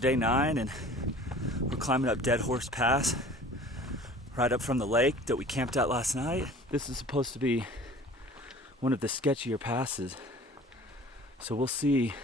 day 9 and we're climbing up Dead Horse Pass, right up from the lake that we camped at last night. This is supposed to be one of the sketchier passes, so we'll see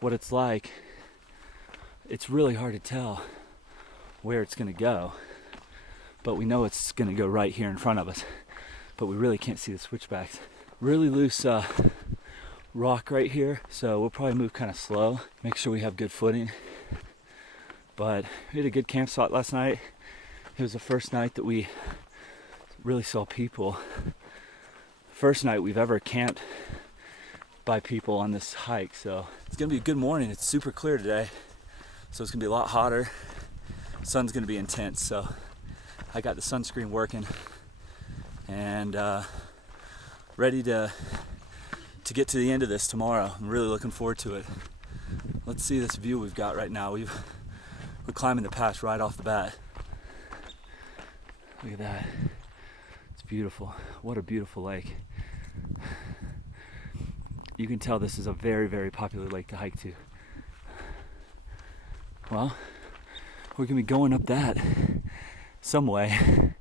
what it's like. It's really hard to tell where it's gonna go, but we know it's gonna go right here in front of us, but we really can't see the switchbacks. Really loose rock right here, so we'll probably move kind of slow, make sure we have good footing. But we had a good camp spot last night. It was the first night that we really saw people. First night we've ever camped by people on this hike, so it's gonna be a good morning. It's super clear today, so it's gonna be a lot hotter. Sun's gonna be intense, so I got the sunscreen working and ready to get to the end of this tomorrow. I'm really looking forward to it. Let's see this view we've got right now. We're climbing the pass right off the bat. Look at that. It's beautiful. What a beautiful lake. You can tell this is a very, very popular lake to hike to. Well, we're gonna be going up that some way.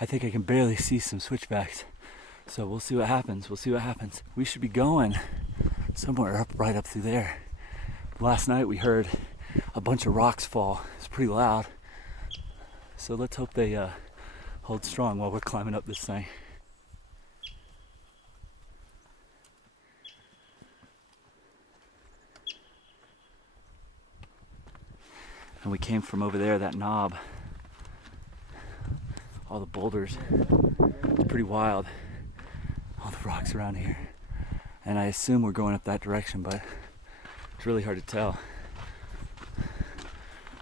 I think I can barely see some switchbacks. So we'll see what happens. We should be going somewhere right up through there. Last night we heard a bunch of rocks fall. It's pretty loud. So let's hope they hold strong while we're climbing up this thing. And we came from over there, that knob. All the boulders. It's pretty wild. All the rocks around here. And I assume we're going up that direction, but it's really hard to tell.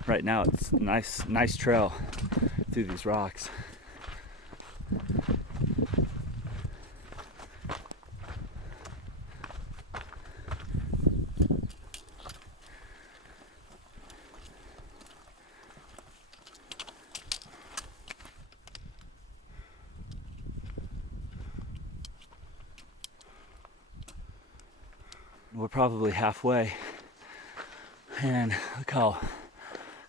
Right now it's a nice trail through these rocks. We're probably halfway, and look how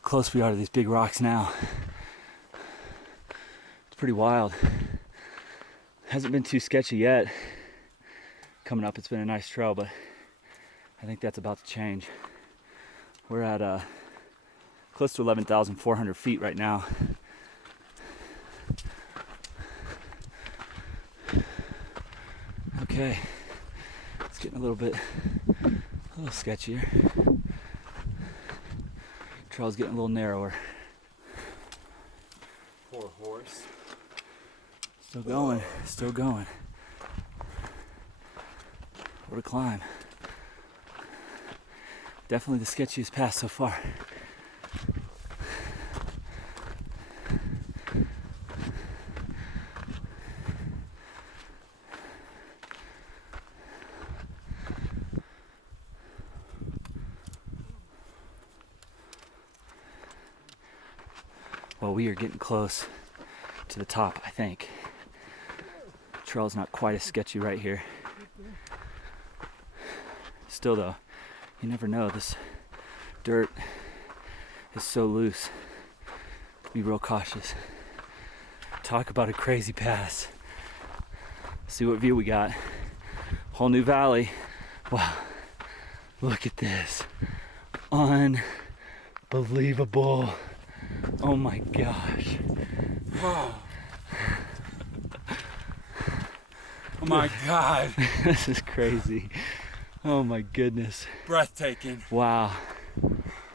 close we are to these big rocks now. It's pretty wild. Hasn't been too sketchy yet. Coming up, it's been a nice trail, but I think that's about to change. We're at close to 11,400 feet right now. Okay, it's getting a little sketchier. Trail's getting a little narrower. Poor horse. Still going. What a climb. Definitely the sketchiest pass so far. Well, we are getting close to the top, I think. The trail's not quite as sketchy right here. Still though, you never know. This dirt is so loose. Be real cautious. Talk about a crazy pass. See what view we got. Whole new valley. Wow, look at this. Unbelievable. Oh my gosh. Oh, oh my God. This is crazy. Oh my goodness. Breathtaking. Wow.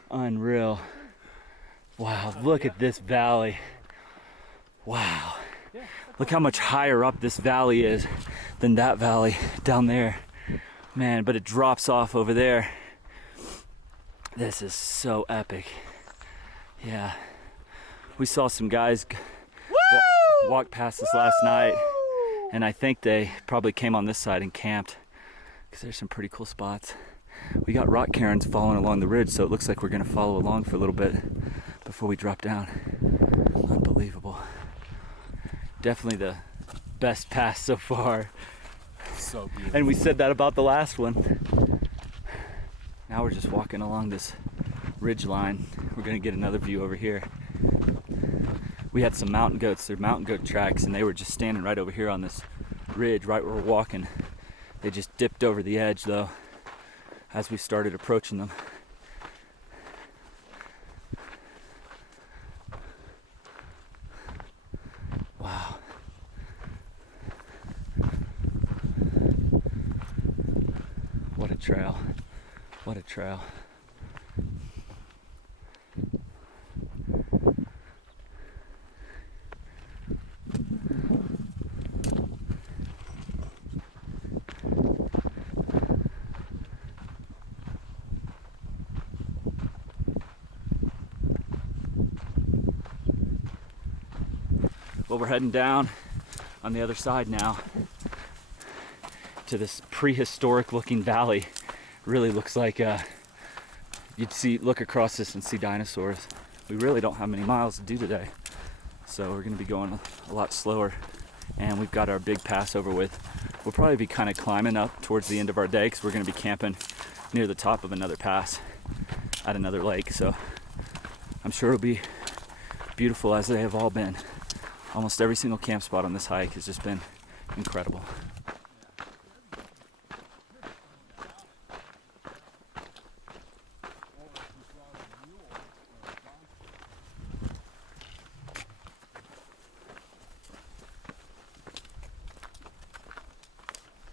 Unreal. Wow, look at this valley. Wow. Look how much higher up this valley is than that valley down there. Man, but it drops off over there. This is so epic. Yeah. We saw some guys walk past us last night, and I think they probably came on this side and camped, because there's some pretty cool spots. We got rock cairns following along the ridge, so it looks like we're gonna follow along for a little bit before we drop down. Unbelievable. Definitely the best pass so far. So beautiful. And we said that about the last one. Now we're just walking along this ridge line. We're gonna get another view over here. We had some mountain goats, they're mountain goat tracks, and they were just standing right over here on this ridge right where we're walking. They just dipped over the edge though as we started approaching them. Wow. What a trail. What a trail. Well, we're heading down on the other side now to this prehistoric looking valley. Really looks like you'd look across this and see dinosaurs. We really don't have many miles to do today, so we're gonna be going a lot slower, and we've got our big pass over with. We'll probably be kind of climbing up towards the end of our day because we're gonna be camping near the top of another pass at another lake, so I'm sure it'll be beautiful as they have all been. Almost every single camp spot on this hike has just been incredible.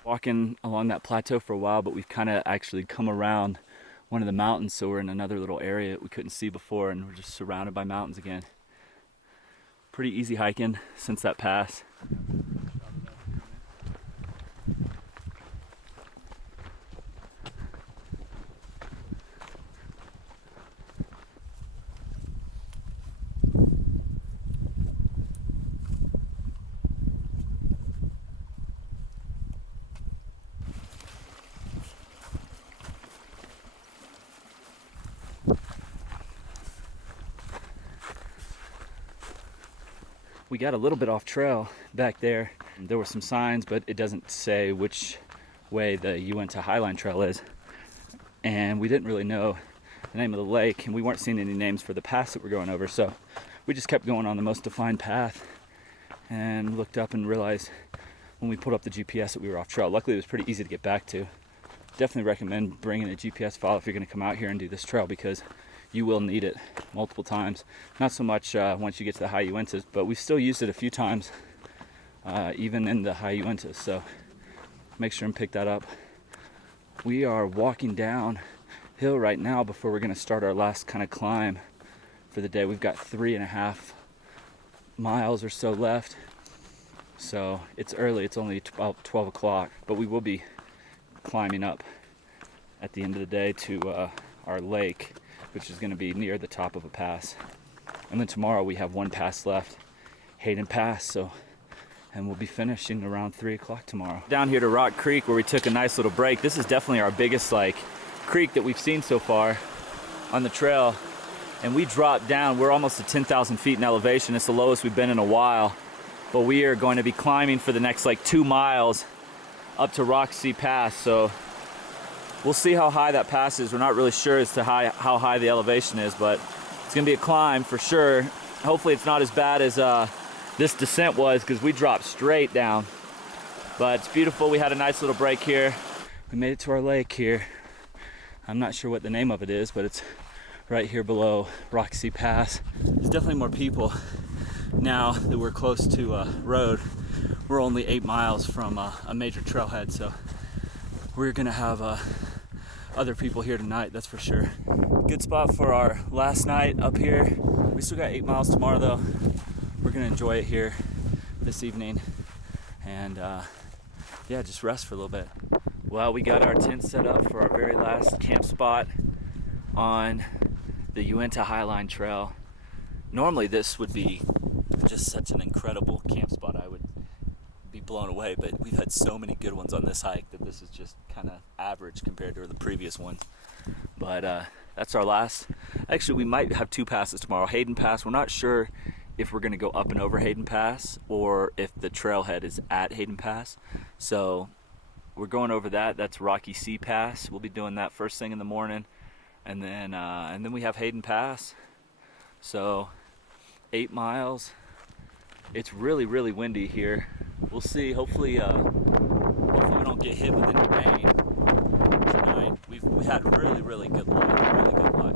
Walking along that plateau for a while, but we've kind of actually come around one of the mountains, so we're in another little area that we couldn't see before, and we're just surrounded by mountains again. Pretty easy hiking since that pass. We got a little bit off trail back there. There were some signs, but it doesn't say which way the Uinta Highline trail is. And we didn't really know the name of the lake, and we weren't seeing any names for the pass that we're going over. So we just kept going on the most defined path and looked up and realized when we pulled up the GPS that we were off trail. Luckily, it was pretty easy to get back to. Definitely recommend bringing a GPS file if you're gonna come out here and do this trail, because you will need it multiple times. Not so much once you get to the high Uintas, but we've still used it a few times, even in the high Uintas, so make sure and pick that up. We are walking down hill right now before we're gonna start our last kind of climb for the day. We've got 3.5 miles or so left, so it's early, it's only about 12 o'clock, but we will be climbing up at the end of the day to our lake, which is going to be near the top of a pass. And then tomorrow we have one pass left, Hayden Pass, and we'll be finishing around 3 o'clock tomorrow. Down here to Rock Creek, where we took a nice little break. This is definitely our biggest creek that we've seen so far on the trail. And we dropped down, we're almost at 10,000 feet in elevation. It's the lowest we've been in a while. But we are going to be climbing for the next 2 miles up to Roxy Pass. So we'll see how high that pass is. We're not really sure as to how high the elevation is, but it's gonna be a climb for sure. Hopefully it's not as bad as this descent was, because we dropped straight down. But it's beautiful. We had a nice little break here. We made it to our lake here. I'm not sure what the name of it is, but it's right here below Roxy Pass. There's definitely more people now that we're close to a road. We're only 8 miles from a major trailhead, so we're gonna have other people here tonight, that's for sure. Good spot for our last night up here. We still got 8 miles tomorrow though. We're gonna enjoy it here this evening and yeah, just rest for a little bit. Well, we got our tent set up for our very last camp spot on the Uinta Highline Trail. Normally this would be just such an incredible camp spot. I would be blown away, but we've had so many good ones on this hike that this is just kind of average compared to the previous one. But that's our last. Actually, we might have 2 passes tomorrow. Hayden Pass, we're not sure if we're going to go up and over Hayden Pass or if the trailhead is at Hayden Pass. So we're going over that. That's Rocky Sea Pass. We'll be doing that first thing in the morning. and then we have Hayden Pass. So 8 miles. It's really, really windy here. We'll see. Hopefully we don't get hit with any rain tonight. We've had really, really good luck. Really good luck.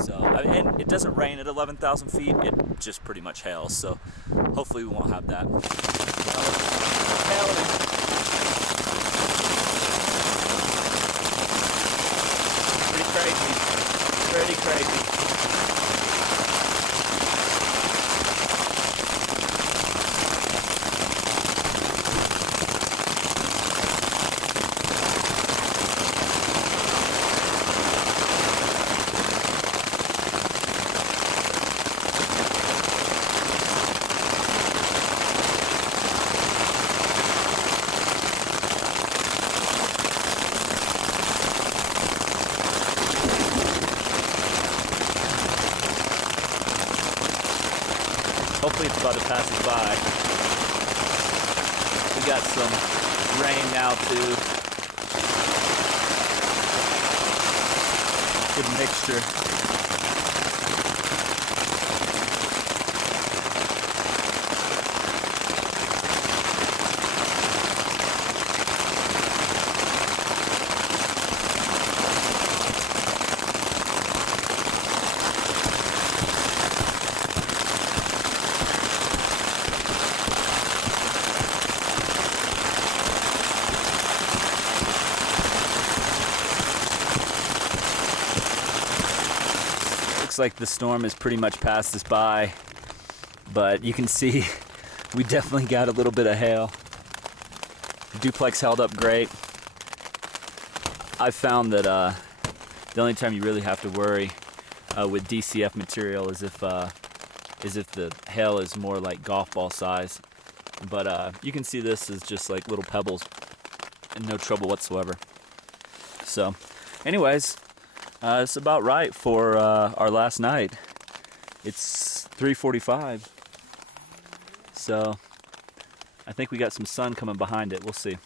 So, and it doesn't rain at 11,000 feet. It just pretty much hails. So hopefully we won't have that. Hailing. Pretty crazy. Hopefully it's about to pass us by. We got some rain now too. Good mixture. Looks like the storm has pretty much passed us by, but you can see we definitely got a little bit of hail. The duplex held up great. I found that the only time you really have to worry with DCF material is if the hail is more like golf ball size. But you can see this is just like little pebbles and no trouble whatsoever. So anyways, it's about right for our last night. It's 3:45, so I think we got some sun coming behind it. We'll see.